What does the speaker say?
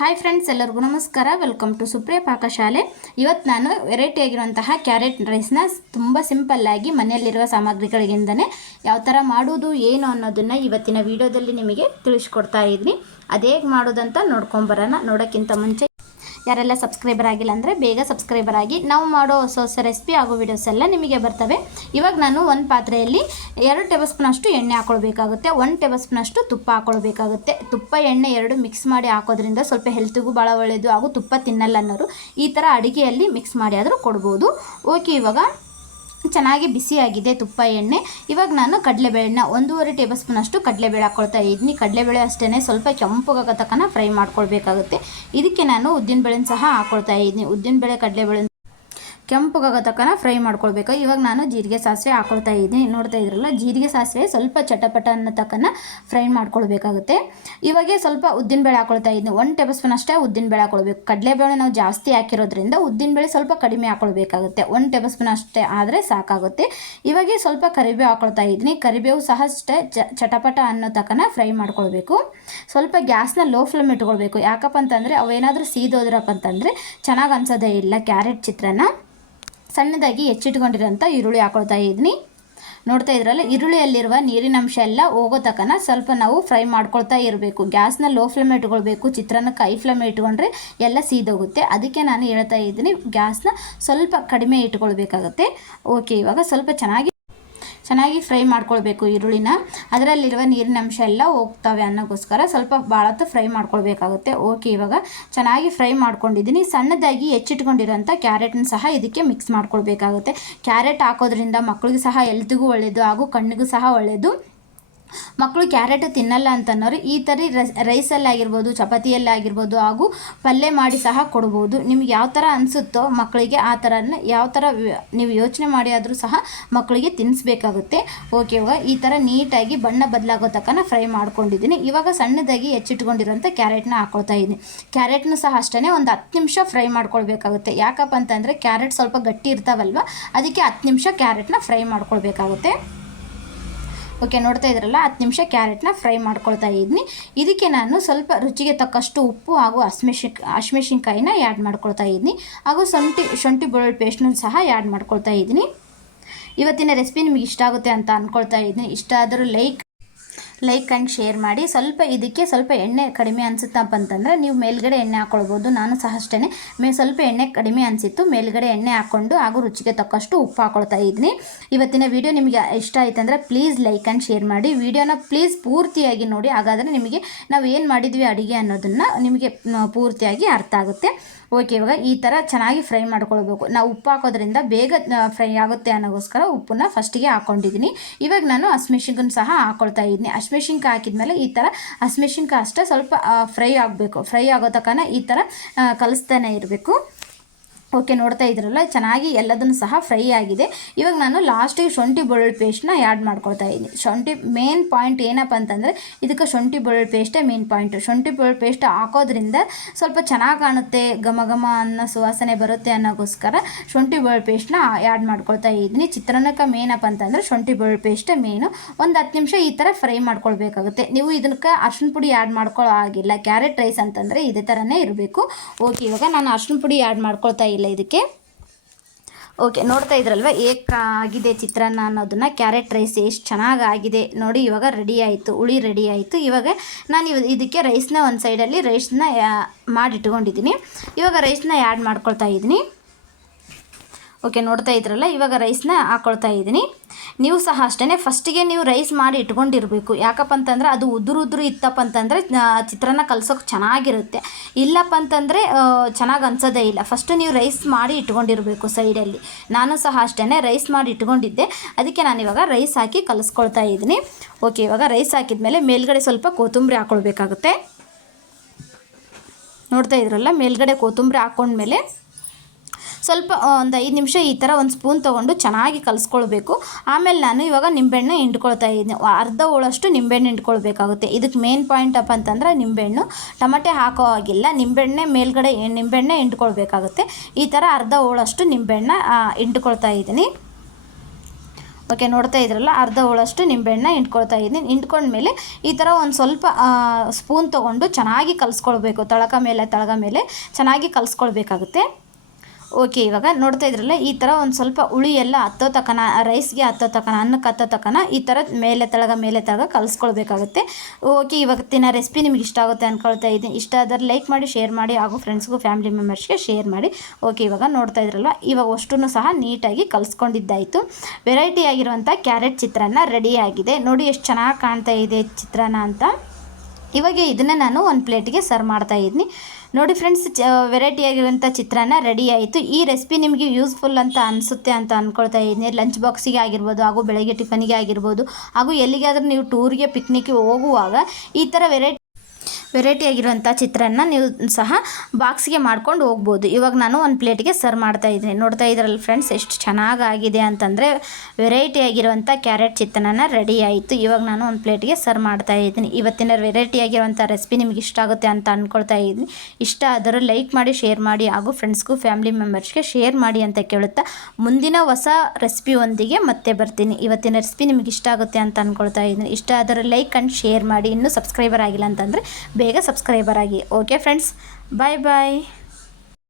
Hi friends, ಎಲ್ಲರಿಗೂ ನಮಸ್ಕಾರ. Welcome to Supriya Pakashale. ಇವತ್ತು ನಾನು ವೆರೈಟಿ ಆಗಿರುವಂತಹ ಕ್ಯಾರೆಟ್ ರೈಸ್ನ ತುಂಬ ಸಿಂಪಲ್ಲಾಗಿ ಮನೆಯಲ್ಲಿರುವ ಸಾಮಗ್ರಿಗಳಿಂದನೇ ಯಾವ ಥರ ಮಾಡೋದು ಏನು ಅನ್ನೋದನ್ನು ಇವತ್ತಿನ ವಿಡಿಯೋದಲ್ಲಿ ನಿಮಗೆ ತಿಳಿಸ್ಕೊಡ್ತಾ ಇದ್ದೀನಿ. ಅದೇ ಹೇಗೆ ಮಾಡೋದಂತ ನೋಡ್ಕೊಂಬರೋಣ. ನೋಡೋಕ್ಕಿಂತ ಮುಂಚೆ ಯಾರೆಲ್ಲ ಸಬ್ಸ್ಕ್ರೈಬರ್ ಆಗಿಲ್ಲ ಅಂದರೆ ಬೇಗ ಸಬ್ಸ್ಕ್ರೈಬರ್ ಆಗಿ. ನಾವು ಮಾಡೋ ಹೊಸ ರೆಸಿಪಿ ಹಾಗೂ ವಿಡಿಯೋಸ್ ಎಲ್ಲ ನಿಮಗೆ ಬರ್ತವೆ. ಇವಾಗ ನಾನು ಒಂದು ಪಾತ್ರೆಯಲ್ಲಿ 2 ಟೇಬಲ್ ಸ್ಪೂನಷ್ಟು ಎಣ್ಣೆ ಹಾಕ್ಕೊಳ್ಬೇಕಾಗುತ್ತೆ. 1 ಟೇಬಲ್ ಸ್ಪೂನಷ್ಟು ತುಪ್ಪ ಹಾಕ್ಕೊಳ್ಬೇಕಾಗುತ್ತೆ. ತುಪ್ಪ ಎಣ್ಣೆ 2 ಮಿಕ್ಸ್ ಮಾಡಿ ಹಾಕೋದ್ರಿಂದ ಸ್ವಲ್ಪ ಹೆಲ್ತಿಗೂ ಭಾಳ ಒಳ್ಳೆಯದು, ಹಾಗೂ ತುಪ್ಪ ತಿನ್ನಲ್ಲ ಅನ್ನೋರು ಈ ಥರ ಅಡುಗೆಯಲ್ಲಿ ಮಿಕ್ಸ್ ಮಾಡಿ ಆದರೂ ಕೊಡ್ಬೋದು. ಓಕೆ, ಇವಾಗ ಚೆನ್ನಾಗಿ ಬಿಸಿಯಾಗಿದೆ ತುಪ್ಪ ಎಣ್ಣೆ. ಇವಾಗ ನಾನು ಕಡಲೆಬೇಳೆನ 1.5 ಟೇಬಲ್ ಸ್ಪೂನಷ್ಟು ಕಡಲೆಬೇಳೆ ಹಾಕ್ಕೊಳ್ತಾ ಇದ್ದೀನಿ. ಕಡಲೆಬೇಳೆ ಅಷ್ಟೇ ಸ್ವಲ್ಪ ಕೆಂಪುಗಾಗೋ ತನಕ ಫ್ರೈ ಮಾಡ್ಕೊಳ್ಬೇಕಾಗುತ್ತೆ. ಇದಕ್ಕೆ ನಾನು ಉದ್ದಿನಬೇಳೆನ ಸಹ ಹಾಕ್ಕೊಳ್ತಾ ಇದ್ದೀನಿ. ಉದ್ದಿನಬೇಳೆ ಕಡಲೆಬೇಳೆ ಕೆಂಪುಗಾಗೋ ತನಕ ಫ್ರೈ ಮಾಡ್ಕೊಳ್ಬೇಕು. ಇವಾಗ ನಾನು ಜೀರಿಗೆ ಸಾಸಿವೆ ಹಾಕ್ಕೊಳ್ತಾ ಇದ್ದೀನಿ. ನೋಡ್ತಾ ಇದ್ರಲ್ಲ, ಜೀರಿಗೆ ಸಾಸಿವೆ ಸ್ವಲ್ಪ ಚಟಪಟ ಅನ್ನೋ ತನಕ ಫ್ರೈ ಮಾಡ್ಕೊಳ್ಬೇಕಾಗುತ್ತೆ. ಇವಾಗೆ ಸ್ವಲ್ಪ ಉದ್ದಿನಬೇಳೆ ಹಾಕ್ಕೊಳ್ತಾ ಇದ್ದೀನಿ. 1 ಟೇಬಲ್ ಸ್ಪೂನ್ ಅಷ್ಟೇ ಉದ್ದಿನಬೇಳೆ ಹಾಕ್ಕೊಳ್ಬೇಕು. ಕಡಲೆಬೇಳೆ ನಾವು ಜಾಸ್ತಿ ಹಾಕಿರೋದ್ರಿಂದ ಉದ್ದಿನಬೇಳೆ ಸ್ವಲ್ಪ ಕಡಿಮೆ ಹಾಕ್ಕೊಳ್ಬೇಕಾಗುತ್ತೆ. 1 ಟೇಬಲ್ ಸ್ಪೂನ್ ಅಷ್ಟೇ ಆದರೆ ಸಾಕಾಗುತ್ತೆ. ಇವಾಗೆ ಸ್ವಲ್ಪ ಕರಿಬೇವು ಹಾಕ್ಕೊಳ್ತಾ ಇದ್ದೀನಿ. ಕರಿಬೇವು ಸಹ ಅಷ್ಟೇ ಚಟಪಟ ಅನ್ನೋ ತನಕ ಫ್ರೈ ಮಾಡ್ಕೊಳ್ಬೇಕು. ಸ್ವಲ್ಪ ಗ್ಯಾಸ್ನ ಲೋ ಫ್ಲೇಮ್ ಇಟ್ಕೊಳ್ಬೇಕು. ಯಾಕಪ್ಪ ಅಂತಂದರೆ ಅವೇನಾದರೂ ಸೀದೋದ್ರಪ್ಪ ಅಂತಂದರೆ ಚೆನ್ನಾಗಿ ಅನ್ಸೋದೇ ಇಲ್ಲ ಕ್ಯಾರೆಟ್ ಚಿತ್ರಾನ್ನ. ಸಣ್ಣದಾಗಿ ಹೆಚ್ಚಿಟ್ಕೊಂಡಿರೋಂಥ ಈರುಳ್ಳಿ ಹಾಕ್ಕೊಳ್ತಾ ಇದ್ದೀನಿ. ನೋಡ್ತಾ ಇದ್ರಲ್ಲ, ಈರುಳ್ಳಿಯಲ್ಲಿರುವ ನೀರಿನ ಅಂಶ ಎಲ್ಲ ಹೋಗೋ ತನಕ ಸ್ವಲ್ಪ ನಾವು ಫ್ರೈ ಮಾಡ್ಕೊಳ್ತಾ ಇರಬೇಕು. ಗ್ಯಾಸ್ನ ಲೋ ಫ್ಲೇಮ್ ಇಟ್ಕೊಳ್ಬೇಕು. ಚಿತ್ರಾನ್ನಕ್ಕೆ ಹೈ ಫ್ಲೇಮ್ ಇಟ್ಕೊಂಡ್ರೆ ಎಲ್ಲ ಸೀದೋಗುತ್ತೆ. ಅದಕ್ಕೆ ನಾನು ಹೇಳ್ತಾ ಇದ್ದೀನಿ, ಗ್ಯಾಸ್ನ ಸ್ವಲ್ಪ ಕಡಿಮೆ ಇಟ್ಕೊಳ್ಬೇಕಾಗತ್ತೆ. ಓಕೆ, ಇವಾಗ ಸ್ವಲ್ಪ ಚೆನ್ನಾಗಿ ಫ್ರೈ ಮಾಡ್ಕೊಳ್ಬೇಕು ಈರುಳ್ಳಿನ. ಅದರಲ್ಲಿರುವ ನೀರಿನ ಅಂಶ ಎಲ್ಲ ಹೋಗ್ತವೆ ಅನ್ನೋಕ್ಕೋಸ್ಕರ ಸ್ವಲ್ಪ ಭಾಳ ಹೊತ್ತು ಫ್ರೈ ಮಾಡ್ಕೊಳ್ಬೇಕಾಗುತ್ತೆ. ಓಕೆ, ಇವಾಗ ಚೆನ್ನಾಗಿ ಫ್ರೈ ಮಾಡ್ಕೊಂಡಿದ್ದೀನಿ. ಸಣ್ಣದಾಗಿ ಹೆಚ್ಚಿಟ್ಕೊಂಡಿರೋಂಥ ಕ್ಯಾರೆಟ್ನ ಸಹ ಇದಕ್ಕೆ ಮಿಕ್ಸ್ ಮಾಡ್ಕೊಳ್ಬೇಕಾಗುತ್ತೆ. ಕ್ಯಾರೆಟ್ ಹಾಕೋದ್ರಿಂದ ಮಕ್ಕಳಿಗೂ ಸಹ ಹೆಲ್ತಿಗೂ ಒಳ್ಳೆಯದು, ಹಾಗೂ ಕಣ್ಣಿಗೂ ಸಹ ಒಳ್ಳೆಯದು. ಮಕ್ಕಳು ಕ್ಯಾರೆಟ್ ತಿನ್ನಲ್ಲ ಅಂತನ್ನೋರು ಈ ಥರ ರೈಸಲ್ಲಾಗಿರ್ಬೋದು, ಚಪಾತಿಯಲ್ಲಾಗಿರ್ಬೋದು, ಹಾಗೂ ಪಲ್ಯ ಮಾಡಿ ಸಹ ಕೊಡ್ಬೋದು. ನಿಮ್ಗೆ ಯಾವ ಥರ ಅನಿಸುತ್ತೋ ಮಕ್ಕಳಿಗೆ ಆ ಥರನೇ ಯಾವ ಥರ ನೀವು ಯೋಚನೆ ಮಾಡಿ ಆದರೂ ಸಹ ಮಕ್ಕಳಿಗೆ ತಿನ್ನಿಸ್ಬೇಕಾಗುತ್ತೆ. ಓಕೆ, ಇವಾಗ ಈ ಥರ ನೀಟಾಗಿ ಬಣ್ಣ ಬದಲಾಗೋ ತನಕ ಫ್ರೈ ಮಾಡ್ಕೊಂಡಿದ್ದೀನಿ. ಇವಾಗ ಸಣ್ಣದಾಗಿ ಹೆಚ್ಚಿಟ್ಕೊಂಡಿರೋಂಥ ಕ್ಯಾರೆಟ್ನ ಹಾಕ್ಕೊಳ್ತಾ ಇದ್ದೀನಿ. ಕ್ಯಾರೆಟ್ನು ಸಹ ಅಷ್ಟೇ ಒಂದು 10 ನಿಮಿಷ ಫ್ರೈ ಮಾಡ್ಕೊಳ್ಬೇಕಾಗುತ್ತೆ. ಯಾಕಪ್ಪ ಅಂತಂದರೆ ಕ್ಯಾರೆಟ್ ಸ್ವಲ್ಪ ಗಟ್ಟಿ ಇರ್ತಾವಲ್ವ, ಅದಕ್ಕೆ 10 ನಿಮಿಷ ಕ್ಯಾರೆಟ್ನ ಫ್ರೈ ಮಾಡ್ಕೊಳ್ಬೇಕಾಗುತ್ತೆ. ಓಕೆ, ನೋಡ್ತಾ ಇದ್ರಲ್ಲ, 10 ನಿಮಿಷ ಕ್ಯಾರೆಟ್ನ ಫ್ರೈ ಮಾಡ್ಕೊಳ್ತಾ ಇದ್ದೀನಿ. ಇದಕ್ಕೆ ನಾನು ಸ್ವಲ್ಪ ರುಚಿಗೆ ತಕ್ಕಷ್ಟು ಉಪ್ಪು ಹಾಗೂ ಹಸಿಮೆಣಸಿನ್ಕಾಯಿನ ಆ್ಯಡ್ ಮಾಡ್ಕೊಳ್ತಾ ಇದ್ದೀನಿ. ಹಾಗೂ ಶುಂಠಿ ಬೆಳ್ಳುಳ್ಳಿ ಪೇಸ್ಟ್ನ ಸಹ ಆ್ಯಡ್ ಮಾಡ್ಕೊಳ್ತಾ ಇದ್ದೀನಿ. ಇವತ್ತಿನ ರೆಸಿಪಿ ನಿಮಗೆ ಇಷ್ಟ ಆಗುತ್ತೆ ಅಂತ ಅಂದ್ಕೊಳ್ತಾ ಇದ್ದೀನಿ. ಇಷ್ಟ ಆದರೂ ಲೈಕ್ ಆ್ಯಂಡ್ ಶೇರ್ ಮಾಡಿ. ಇದಕ್ಕೆ ಸ್ವಲ್ಪ ಎಣ್ಣೆ ಕಡಿಮೆ ಅನಿಸುತ್ತಪ್ಪ ಅಂತಂದರೆ ನೀವು ಮೇಲ್ಗಡೆ ಎಣ್ಣೆ ಹಾಕ್ಕೊಳ್ಬೋದು. ನಾನು ಸಹ ಅಷ್ಟೇ ಸ್ವಲ್ಪ ಎಣ್ಣೆ ಕಡಿಮೆ ಅನಿಸಿತ್ತು, ಮೇಲ್ಗಡೆ ಎಣ್ಣೆ ಹಾಕ್ಕೊಂಡು ಹಾಗೂ ರುಚಿಗೆ ತಕ್ಕಷ್ಟು ಉಪ್ಪು ಹಾಕ್ಕೊಳ್ತಾ ಇದ್ದೀನಿ. ಇವತ್ತಿನ ವಿಡಿಯೋ ನಿಮಗೆ ಇಷ್ಟ ಆಯ್ತು ಅಂದರೆ ಪ್ಲೀಸ್ ಲೈಕ್ ಆ್ಯಂಡ್ ಶೇರ್ ಮಾಡಿ. ವಿಡಿಯೋನ ಪ್ಲೀಸ್ ಪೂರ್ತಿಯಾಗಿ ನೋಡಿ. ಹಾಗಾದರೆ ನಿಮಗೆ ನಾವು ಏನು ಮಾಡಿದ್ವಿ ಅಡುಗೆ ಅನ್ನೋದನ್ನು ನಿಮಗೆ ಪೂರ್ತಿಯಾಗಿ ಅರ್ಥ ಆಗುತ್ತೆ. ಓಕೆ, ಇವಾಗ ಈ ಥರ ಚೆನ್ನಾಗಿ ಫ್ರೈ ಮಾಡ್ಕೊಳ್ಬೇಕು. ನಾವು ಉಪ್ಪು ಹಾಕೋದ್ರಿಂದ ಬೇಗ ಫ್ರೈ ಆಗುತ್ತೆ ಅನ್ನೋಗೋಸ್ಕರ ಉಪ್ಪನ್ನ ಫಸ್ಟಿಗೆ ಹಾಕ್ಕೊಂಡಿದ್ದೀನಿ. ಇವಾಗ ನಾನು ಹಸಿಮೆಣಸಿನ್ಕಾಯಿ ಸಹ ಹಾಕ್ಕೊಳ್ತಾ ಇದ್ದೀನಿ. ಹಸಿಮೆಣಸಿನ್ಕಾಯಿ ಹಾಕಿದ್ಮೇಲೆ ಈ ಥರ ಹಸಿಮೆಣಸಿನ್ಕಾಯಿ ಅಷ್ಟೇ ಸ್ವಲ್ಪ ಫ್ರೈ ಆಗಬೇಕು. ಫ್ರೈ ಆಗೋ ತನಕ ಈ ಥರ ಕಲಿಸ್ತಾನೆ ಇರಬೇಕು. ಓಕೆ, ನೋಡ್ತಾ ಇದ್ರಲ್ಲ, ಚೆನ್ನಾಗಿ ಎಲ್ಲದನ್ನು ಸಹ ಫ್ರೈ ಆಗಿದೆ. ಇವಾಗ ನಾನು ಲಾಸ್ಟಿಗೆ ಶುಂಠಿ ಬೆಳ್ಳುಳ್ಳಿ ಪೇಸ್ಟ್ನ ಆ್ಯಡ್ ಮಾಡ್ಕೊಳ್ತಾ ಇದ್ದೀನಿ. ಮೇನ್ ಪಾಯಿಂಟ್ ಏನಪ್ಪ ಅಂತಂದರೆ ಇದಕ್ಕೆ ಶುಂಠಿ ಬೆಳ್ಳುಳ್ಳಿ ಪೇಸ್ಟೇ ಮೇನ್ ಪಾಯಿಂಟು. ಶುಂಠಿ ಬೆಳ್ಳುಳ್ಳಿ ಪೇಸ್ಟ್ ಹಾಕೋದ್ರಿಂದ ಸ್ವಲ್ಪ ಚೆನ್ನಾಗಿ ಕಾಣುತ್ತೆ, ಘಮ ಘಮ ಅನ್ನೋ ಸುವಾಸನೆ ಬರುತ್ತೆ ಅನ್ನೋಕ್ಕೋಸ್ಕರ ಶುಂಠಿ ಬೆಳ್ಳುಳ್ಳಿ ಪೇಸ್ಟ್ನ ಆ್ಯಡ್ ಮಾಡ್ಕೊಳ್ತಾ ಇದ್ದೀನಿ. ಚಿತ್ರಾನ್ನಕ್ಕೆ ಮೇನಪ್ಪ ಅಂತಂದರೆ ಶುಂಠಿ ಬೆಳ್ಳುಳ್ಳಿ ಪೇಸ್ಟೇ ಮೇನು. ಒಂದು 10 ನಿಮಿಷ ಈ ಥರ ಫ್ರೈ ಮಾಡ್ಕೊಳ್ಬೇಕಾಗುತ್ತೆ. ನೀವು ಇದಕ್ಕೆ ಅರ್ಶಿನ ಪುಡಿ ಆ್ಯಡ್ ಮಾಡ್ಕೊಳ್ಳೋ ಆಗಿಲ್ಲ. ಕ್ಯಾರೆಟ್ ರೈಸ್ ಅಂತಂದರೆ ಇದೇ ಥರನೇ ಇರಬೇಕು. ಓಕೆ, ಇವಾಗ ನಾನು ಅರ್ಶಿನ ಪುಡಿ ಆ್ಯಡ್ ಮಾಡ್ಕೊಳ್ತಾ ಇಲ್ಲ ಇದಕ್ಕೆ. ಓಕೆ, ನೋಡ್ತಾ ಇದ್ರಲ್ವ ಆಗಿದೆ ಚಿತ್ರಾನ್ನ ಅನ್ನೋದನ್ನು. ಕ್ಯಾರೆಟ್ ರೈಸ್ ಎಷ್ಟು ಚೆನ್ನಾಗಾಗಿದೆ ನೋಡಿ. ಇವಾಗ ರೆಡಿ ಆಯಿತು, ಹುಳಿ ರೆಡಿ ಆಯಿತು. ಇವಾಗ ನಾನು ಇದಕ್ಕೆ ರೈಸ್ನ ಒಂದು ಸೈಡಲ್ಲಿ ಮಾಡಿಟ್ಕೊಂಡಿದ್ದೀನಿ. ಇವಾಗ ರೈಸ್ನ ಆ್ಯಡ್ ಮಾಡ್ಕೊಳ್ತಾ ಇದ್ದೀನಿ. ಓಕೆ, ನೋಡ್ತಾ ಇದ್ರಲ್ಲ, ಇವಾಗ ರೈಸ್ನ ಹಾಕ್ಕೊಳ್ತಾ ಇದ್ದೀನಿ. ನೀವು ಸಹ ಅಷ್ಟೇ ಫಸ್ಟಿಗೆ ನೀವು ರೈಸ್ ಮಾಡಿ ಇಟ್ಕೊಂಡಿರಬೇಕು. ಯಾಕಪ್ಪ ಅಂತಂದರೆ ಅದು ಉದುರು ಇತ್ತಪ್ಪ ಅಂತಂದರೆ ಚಿತ್ರಾನ್ನ ಕಲ್ಸೋಕೆ ಚೆನ್ನಾಗಿರುತ್ತೆ. ಇಲ್ಲಪ್ಪ ಅಂತಂದರೆ ಚೆನ್ನಾಗಿ ಅನ್ಸೋದೇ ಇಲ್ಲ. ಫಸ್ಟು ನೀವು ರೈಸ್ ಮಾಡಿ ಇಟ್ಕೊಂಡಿರಬೇಕು ಸೈಡಲ್ಲಿ. ನಾನು ಸಹ ಅಷ್ಟೇ ರೈಸ್ ಮಾಡಿ ಇಟ್ಕೊಂಡಿದ್ದೆ. ಅದಕ್ಕೆ ನಾನಿವಾಗ ರೈಸ್ ಹಾಕಿ ಕಲಿಸ್ಕೊಳ್ತಾ ಇದ್ದೀನಿ. ಓಕೆ, ಇವಾಗ ರೈಸ್ ಹಾಕಿದ್ಮೇಲೆ ಮೇಲ್ಗಡೆ ಸ್ವಲ್ಪ ಕೊತ್ತಂಬರಿ ಹಾಕ್ಕೊಳ್ಬೇಕಾಗುತ್ತೆ. ನೋಡ್ತಾ ಇದ್ರಲ್ಲ, ಮೇಲ್ಗಡೆ ಕೊತ್ತಂಬರಿ ಹಾಕ್ಕೊಂಡ್ಮೇಲೆ ಸ್ವಲ್ಪ ಒಂದು 5 ನಿಮಿಷ ಈ ಥರ ಒಂದು ಸ್ಪೂನ್ ತೊಗೊಂಡು ಚೆನ್ನಾಗಿ ಕಲಿಸ್ಕೊಳ್ಬೇಕು. ಆಮೇಲೆ ನಾನು ಇವಾಗ ನಿಂಬೆಹಣ್ಣು ಹಿಂಡ್ಕೊಳ್ತಾ ಇದ್ದೀನಿ. ಅರ್ಧ ಹೋಳಷ್ಟು ನಿಂಬೆಹಣ್ಣು ಹಿಂಡ್ಕೊಳ್ಬೇಕಾಗುತ್ತೆ. ಇದಕ್ಕೆ ಮೇನ್ ಪಾಯಿಂಟ್ ಅಪ್ಪ ಅಂತಂದರೆ ನಿಂಬೆಹಣ್ಣು. ಟೊಮೆಟೊ ಹಾಕೋ ಆಗಿಲ್ಲ, ಮೇಲ್ಗಡೆ ನಿಂಬೆಹಣ್ಣೆ ಹಿಂಡ್ಕೊಳ್ಬೇಕಾಗುತ್ತೆ. ಈ ಥರ ಅರ್ಧ ಹೋಳಷ್ಟು ನಿಂಬೆಹಣ್ಣು ಹಿಂಡ್ಕೊಳ್ತಾ ಇದ್ದೀನಿ. ಓಕೆ, ನೋಡ್ತಾ ಇದ್ರಲ್ಲ ಅರ್ಧ ಹೋಳಷ್ಟು ನಿಂಬೆಹಣ್ಣು ಹಿಂಡ್ಕೊಳ್ತಾ ಇದ್ದೀನಿ. ಹಿಂಡ್ಕೊಂಡ್ಮೇಲೆ ಈ ಥರ ಒಂದು ಸ್ವಲ್ಪ ಸ್ಪೂನ್ ತೊಗೊಂಡು ಚೆನ್ನಾಗಿ ಕಲಿಸ್ಕೊಳ್ಬೇಕು. ತಳಗ ಮೇಲೆ ಚೆನ್ನಾಗಿ ಕಲಿಸ್ಕೊಳ್ಬೇಕಾಗುತ್ತೆ. ಓಕೆ, ಇವಾಗ ನೋಡ್ತಾ ಇದ್ರಲ್ಲ ಈ ಥರ ಒಂದು ಸ್ವಲ್ಪ ಹುಳಿ ಎಲ್ಲ ಹತ್ತೋ ತಕ್ಕನ, ರೈಸ್ಗೆ ಹತ್ತೋ ತಕ್ಕನ, ಅನ್ನಕ್ಕೆ ಹತ್ತೋ ತಕ್ಕನ ಈ ಥರ ಮೇಲೆ ತಳಗ ಕಲಿಸ್ಕೊಳ್ಬೇಕಾಗುತ್ತೆ. ಓಕೆ, ಇವತ್ತಿನ ರೆಸಿಪಿ ನಿಮ್ಗೆ ಇಷ್ಟ ಆಗುತ್ತೆ ಅಂದ್ಕೊಳ್ತಾ ಇದ್ದೀನಿ. ಇಷ್ಟ ಆದರೆ ಲೈಕ್ ಮಾಡಿ, ಶೇರ್ ಮಾಡಿ, ಹಾಗೂ ಫ್ರೆಂಡ್ಸ್ಗೂ ಫ್ಯಾಮಿಲಿ ಮೆಂಬರ್ಸ್ಗೆ ಶೇರ್ ಮಾಡಿ. ಓಕೆ, ಇವಾಗ ನೋಡ್ತಾ ಇದ್ರಲ್ಲ ಇವಾಗ ಅಷ್ಟನ್ನು ಸಹ ನೀಟಾಗಿ ಕಲಿಸ್ಕೊಂಡಿದ್ದಾಯಿತು. ವೆರೈಟಿ ಆಗಿರುವಂಥ ಕ್ಯಾರೆಟ್ ಚಿತ್ರಾನ್ನ ರೆಡಿಯಾಗಿದೆ. ನೋಡಿ ಎಷ್ಟು ಚೆನ್ನಾಗಿ ಕಾಣ್ತಾ ಇದೆ ಚಿತ್ರಾನ್ನ ಅಂತ. ಇವಾಗ ಇದನ್ನು ನಾನು ಒಂದು ಪ್ಲೇಟಿಗೆ ಸರ್ವ್ ಮಾಡ್ತಾಯಿದ್ದೀನಿ. ನೋಡಿ ಫ್ರೆಂಡ್ಸ್, ವೆರೈಟಿ ಆಗಿರುವಂಥ ಚಿತ್ರಾನ್ನ ರೆಡಿ ಆಯಿತು. ಈ ರೆಸಿಪಿ ನಿಮಗೆ ಯೂಸ್ಫುಲ್ ಅಂತ ಅನಿಸುತ್ತೆ ಅಂತ ಅಂದ್ಕೊಳ್ತಾ ಇದ್ದೀನಿ. ಲಂಚ್ ಬಾಕ್ಸಿಗೆ ಆಗಿರ್ಬೋದು, ಹಾಗೂ ಬೆಳಗ್ಗೆ ಟಿಫನಿಗೆ ಆಗಿರ್ಬೋದು, ಹಾಗೂ ಎಲ್ಲಿಗಾದರೂ ನೀವು ಟೂರಿಗೆ ಪಿಕ್ನಿಕ್ಗೆ ಹೋಗುವಾಗ ಈ ಥರ ವೆರೈಟಿ ಆಗಿರುವಂಥ ಚಿತ್ರಾನ್ನ ನೀವು ಸಹ ಬಾಕ್ಸಿಗೆ ಮಾಡ್ಕೊಂಡು ಹೋಗ್ಬೋದು. ಇವಾಗ ನಾನು ಒಂದು ಪ್ಲೇಟಿಗೆ ಸರ್ವ್ ಮಾಡ್ತಾಯಿದ್ದೀನಿ. ನೋಡ್ತಾ ಇದ್ರಲ್ಲ ಫ್ರೆಂಡ್ಸ್, ಎಷ್ಟು ಚೆನ್ನಾಗಾಗಿದೆ ಅಂತಂದರೆ ವೆರೈಟಿ ಆಗಿರುವಂಥ ಕ್ಯಾರೆಟ್ ಚಿತ್ರಾನ್ನ ರೆಡಿ ಆಯಿತು. ಇವಾಗ ನಾನು ಒಂದು ಪ್ಲೇಟಿಗೆ ಸರ್ವ್ ಮಾಡ್ತಾಯಿದ್ದೀನಿ. ಇವತ್ತಿನ ವೆರೈಟಿ ಆಗಿರುವಂಥ ರೆಸಿಪಿ ನಿಮ್ಗೆ ಇಷ್ಟ ಆಗುತ್ತೆ ಅಂತ ಅಂದ್ಕೊಳ್ತಾ ಇದ್ದೀನಿ. ಇಷ್ಟ ಆದರೂ ಲೈಕ್ ಮಾಡಿ, ಶೇರ್ ಮಾಡಿ, ಹಾಗೂ ಫ್ರೆಂಡ್ಸ್ಗೂ ಫ್ಯಾಮಿಲಿ ಮೆಂಬರ್ಸ್ಗೆ ಶೇರ್ ಮಾಡಿ ಅಂತ ಕೇಳುತ್ತಾ ಮುಂದಿನ ಹೊಸ ರೆಸಿಪಿಯೊಂದಿಗೆ ಮತ್ತೆ ಬರ್ತೀನಿ. ಇವತ್ತಿನ ರೆಸಿಪಿ ನಿಮ್ಗೆ ಇಷ್ಟ ಆಗುತ್ತೆ ಅಂತ ಅಂದ್ಕೊಳ್ತಾ ಇದ್ದೀನಿ. ಇಷ್ಟ ಆದರೂ ಲೈಕ್ ಆ್ಯಂಡ್ ಶೇರ್ ಮಾಡಿ. ಇನ್ನೂ ಸಬ್ಸ್ಕ್ರೈಬರ್ ಆಗಿಲ್ಲ ಅಂತಂದರೆ ಬೇಗ ಸಬ್ಸ್ಕ್ರೈಬರ್ ಆಗಿ. ಓಕೆ ಫ್ರೆಂಡ್ಸ್, ಬಾಯ್ ಬಾಯ್.